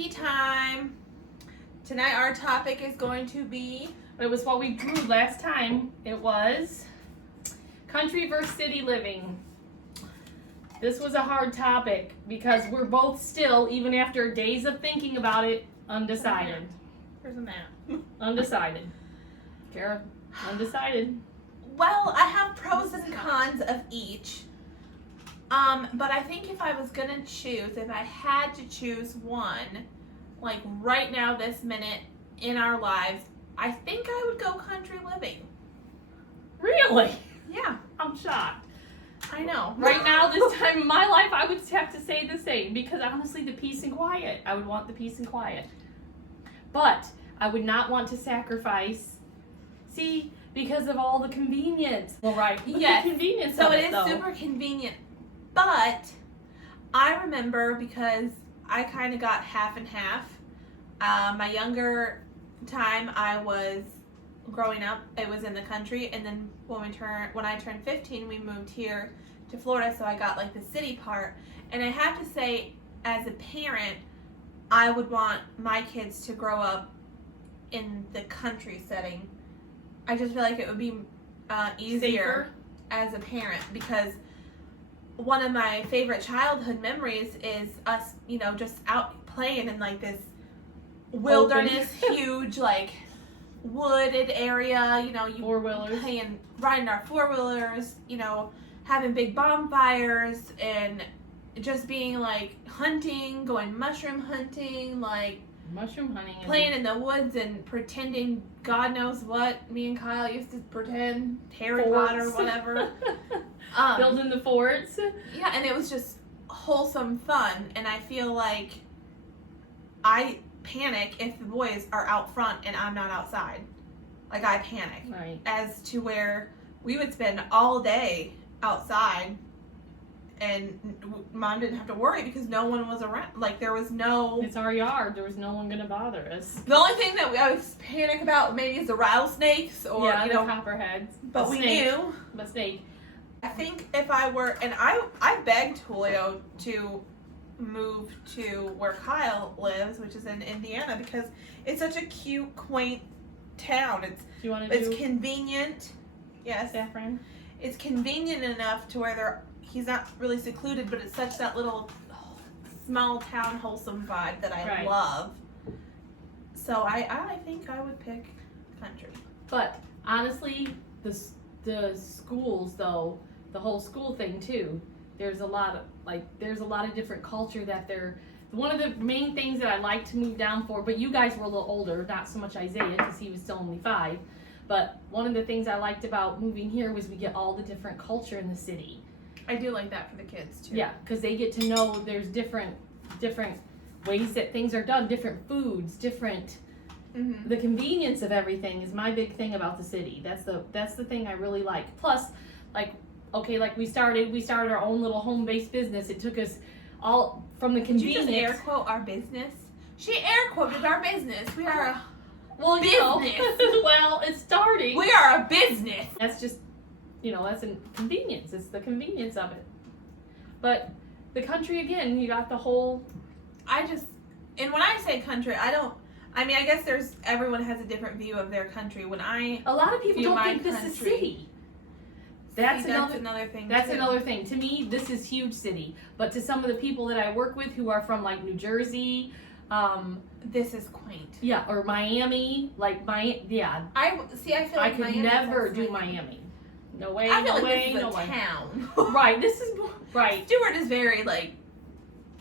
tea time. Tonight our topic is going to be... It was what we grew last time. It was country versus city living. This was a hard topic because we're both still, even after days of thinking about it, undecided. Here's a map. Undecided. Kara, undecided. Well, I have pros and cons of each. But I think if I was gonna choose, if I had to choose one, like right now, this minute in our lives, I think I would go country living. Really? Yeah, I'm shocked. I know. Right now, this time in my life, I would have to say the same because honestly, the peace and quiet. I would want the peace and quiet. But I would not want to sacrifice. See, because of all the convenience. Well, right. Yes. The convenience So of it is though. super convenient. But I remember because I kind of got half and half. My younger time, I was growing up, it was in the country, and then when I turned 15, we moved here to Florida, so I got like the city part. And I have to say, as a parent, I would want my kids to grow up in the country setting. I just feel like it would be easier as a parent because one of my favorite childhood memories is us, just out playing in like this wilderness, huge, like wooded area, you Four-wheelers. riding our four-wheelers, having big bonfires and just being like hunting, going mushroom hunting, like Mushroom hunting. playing in the woods and pretending God knows what. Me and Kyle used to pretend Harry Potter, whatever. Building the forts. Yeah, and it was just wholesome fun. And I feel like I panic if the boys are out front and I'm not outside. Like, I panic. Right. As to where we would spend all day outside and Mom didn't have to worry because no one was around. Like, there was no... It's our yard. There was no one going to bother us. The only thing that I was panic about maybe is the rattlesnakes or, the copperheads. But we knew. The snake. I think if I were... And I begged Julio to move to where Kyle lives, which is in Indiana, because it's such a cute, quaint town. Do you want to It's convenient. Yes. Saffron? It's convenient enough to where he's not really secluded, but it's such that little small town wholesome vibe that I love. So I think I would pick country. But honestly, the schools though, the whole school thing too, there's a lot of different culture that one of the main things that I like to move down for, but you guys were a little older, not so much Isaiah because he was still only 5. But one of the things I liked about moving here was we get all the different culture in the city. I do like that for the kids too. Yeah, because they get to know there's different ways that things are done, different foods, different. Mm-hmm. The convenience of everything is my big thing about the city. That's the thing I really like. Plus, like we started our own little home-based business. It took us all from the convenience. Did you just air quote our business? She air quoted our business. We are a business. Well, it's starting. We are a business. That's just, that's a convenience. It's the convenience of it. But the country, again, you got the whole... And when I say country, I guess everyone has a different view of their country. A lot of people don't think this is city. That's another thing. That's another thing. To me, this is huge city. But to some of the people that I work with who are from like New Jersey, this is quaint. Yeah, or Miami, I feel like I could never do Miami. No way. I feel no like way. this is no a way. town. Right. This is right. Stewart is very like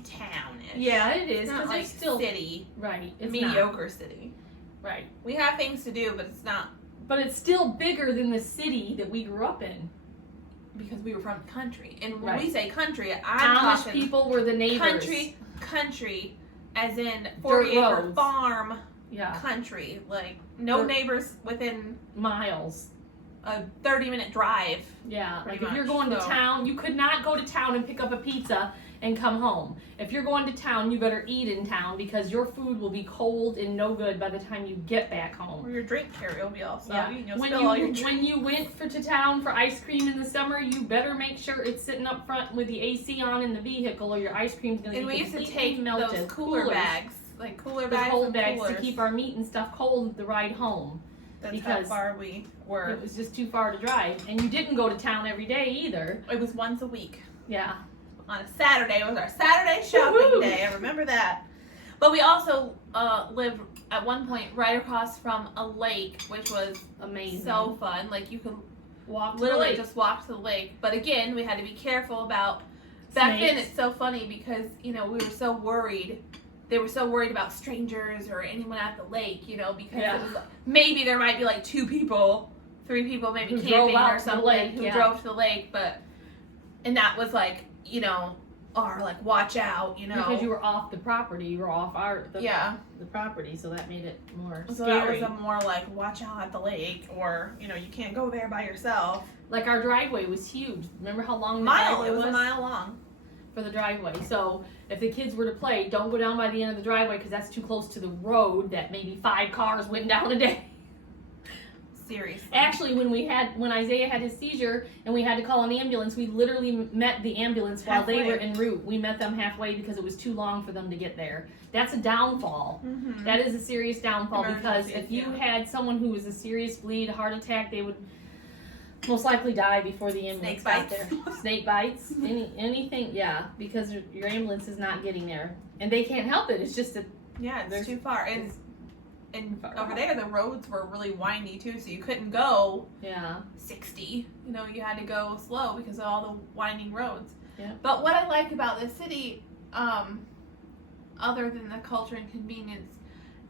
townish. Yeah, it is. It's not like still city. Right. It's mediocre city. Right. We have things to do, but it's not. But it's still bigger than the city that we grew up in. Because we were from the country. And when we say country, I'm Amish talking people were the neighbors. Country, as in 40-acre farm country. Like, no neighbors within miles. A 30-minute drive. Yeah, like if you're going to town, you could not go to town and pick up a pizza and come home. If you're going to town, you better eat in town because your food will be cold and no good by the time you get back home. Or your drink carrier will be all soggy and you'll when spill all your drink. When you went to town for ice cream in the summer, you better make sure it's sitting up front with the AC on in the vehicle or your ice cream's going to be completely melted. And we used to take those cooler bags. like cooler with bags cold and bags coolers. to keep our meat and stuff cold the ride home. That's because how far we were. It was just too far to drive, and you didn't go to town every day either. It was once a week. Yeah. On a Saturday. It was our Saturday shopping Woohoo! day. I remember that. But we also lived at one point right across from a lake, which was Amazing. so fun. Like you could walk to the literally lake. just walk to the lake. But again, we had to be careful about. Back then, Snakes. it's so funny because we were so worried. They were so worried about strangers or anyone at the lake, because Yeah. it was like, maybe there might be like 2 people, 3 people, maybe Who drove camping out or to the something lake, who yeah. drove to the lake. And that was like, our like watch out, Because you were off the property, you were off yeah. the property, so that made it more So scary. that was a more like watch out at the lake, or you can't go there by yourself. Like our driveway was huge. Remember how long the Mile, driveway it was a mile long. for the driveway. So if the kids were to play, don't go down by the end of the driveway because that's too close to the road that maybe 5 cars went down a day. Seriously. Actually, when Isaiah had his seizure and we had to call an ambulance, we literally met the ambulance while they Halfway. were en route. We met them halfway because it was too long for them to get there. That's a downfall. Mhm. That is a serious downfall because Emergency, if you yeah. had someone who was a serious bleed, a heart attack, they would most likely die before the ambulance got there. Snake bites, anything, yeah, because your ambulance is not getting there, and they can't help it. It's just a Yeah, it's There's- too far. And far over out. there, the roads were really windy too, so you couldn't go yeah. 60. You had to go slow because of all the winding roads. Yeah. But what I like about this city, other than the culture and convenience,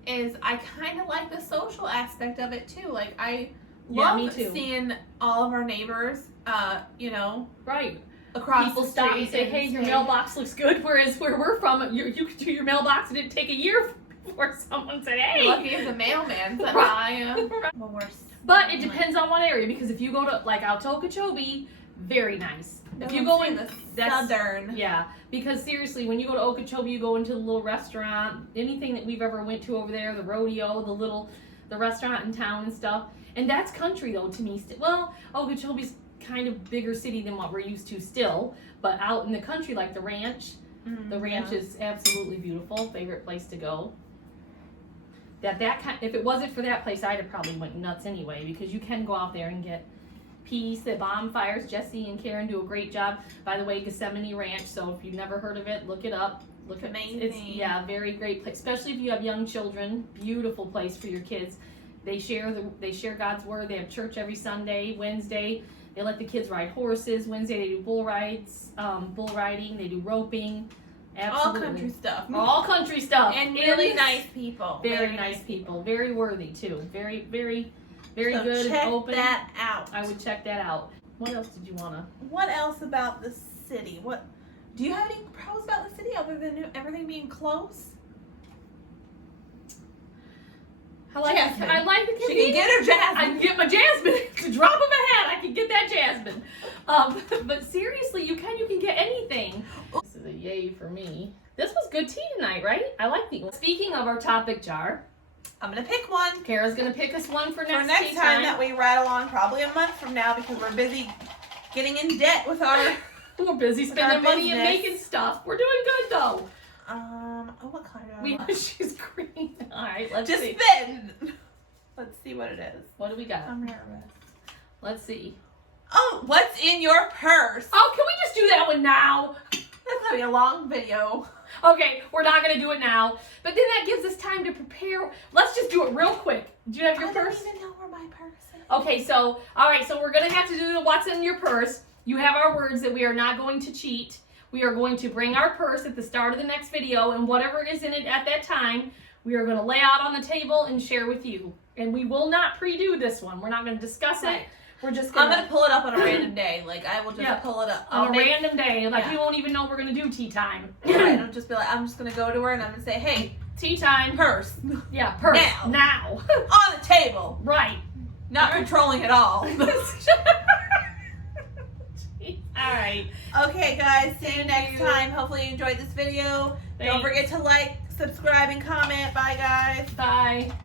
is I kind of like the social aspect of it too. Like I Yeah, me love too. seeing all of our neighbors, Right. across People the stop street and say, "Hey, your mailbox looks good." Whereas where we're from, you could do your mailbox, and it'd take a year before someone said, "Hey." Lucky if the mailman said Right. hi. Well, we're But it depends on what area, because if you go to like out to Okeechobee, very nice. If you go in the that's- southern, Yeah, because seriously, when you go to Okeechobee, you go into the little restaurant, anything that we've ever went to over there, the rodeo, the restaurant in town and stuff, and that's country though to me. Well, Okeechobee's kind of bigger city than what we're used to still, but out in the country, like the ranch is absolutely beautiful. Favorite place to go. If it wasn't for that place, I'd have probably went nuts anyway, because you can go out there and get peace at bonfires. Jesse and Karen do a great job. By the way, Gethsemane Ranch, so if you've never heard of it, look it up. It's amazing. very great place, especially if you have young children. Beautiful place for your kids. They share God's word. They have church every Sunday, Wednesday. They let the kids ride horses. Wednesday they do bull riding. They do roping. Absolutely. All country stuff. All country stuff. And really And nice people. Very nice people. Very worthy too. Very, very, very So good check and open. that out. I would check that out. What else did you wanna? What else about the city? What do you have any pros about the city other than everything being close? I like Jasmine. the She can convenience. get her I Jasmine. can get my Jasmine. It's a drop of a hat. I can get that Jasmine. But seriously, you can get anything. This is a yay for me. This was good tea tonight, right? I like the. Speaking of our topic jar, I'm gonna pick one Kara's gonna pick us one for for next next tea time that we ride along, probably a month from now, because we're busy getting in debt with our. We're busy With spending our money and business. making stuff. We're doing good though. What color do I want? She's green. All right, let's Just see. spin. Let's see what it is. What do we got? I'm nervous. Let's see. Oh, what's in your purse? Oh, can we just do that one now? That's gonna be a long video. Okay, we're not gonna do it now. But then that gives us time to prepare. Let's just do it real quick. Do you have your purse? I don't even know where my purse is. Okay, so, alright, so we're gonna have to do the what's in your purse. You have our words that we are not going to cheat. We are going to bring our purse at the start of the next video, and whatever is in it at that time, we are gonna lay out on the table and share with you. And we will not pre-do this one. We're not gonna discuss it. Right. We're just I'm gonna, gonna pull it up on a random day. Like I will just Yeah. pull it up on a random day, like Yeah. we won't even know we're gonna do tea time. Right, I'll just be like, I'm just gonna go to her and I'm gonna say, hey, Tea time. purse Yeah, purse. Now. Now. on the table, Right. not controlling at all. Alright. Okay, guys, see you Thank next you. time. Hopefully you enjoyed this video. Don't Thanks. forget to like, subscribe, and comment. Bye, guys. Bye.